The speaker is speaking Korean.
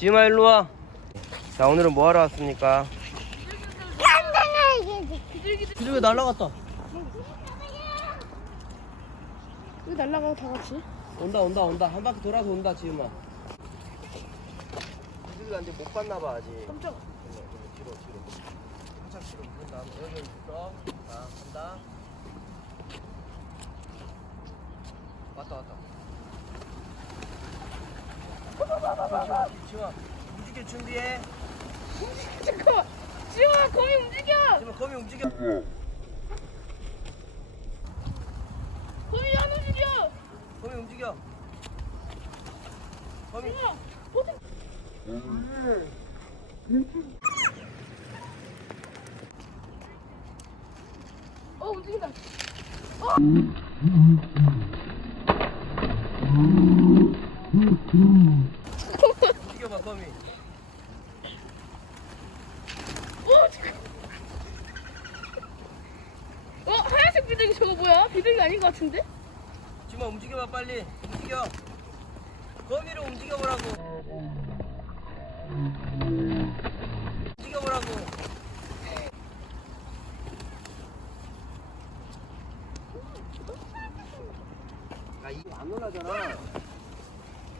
지마 일로 와. 자 오늘은 뭐 하러 왔습니까? 비둘기 날라갔다. 여기 날라가 다 같이. 온다 온다 온다 한 바퀴 돌아서 온다 지금아. 비둘기가 이제 못 봤나 봐 아직. 깜짝. 뒤로 뒤로. 살짝 뒤로 본 다음에 여기 있어. 자 간다. 왔다 왔다. 지마 움직일 준비해. 잠깐만. 지영아 거미 움직여. 지마 거미 움직여. 거미 안 움직여. 거미 움직여. 거미. 지영아 어디? 어 움직인다. 거미. 어 잠깐. 어 하얀색 비둘기 저거 뭐야? 비둘기 아닌 것 같은데? 지마 움직여봐 빨리. 움직여. 거미를 움직여보라고. 움직여보라고. 야 이거 안 올라잖아.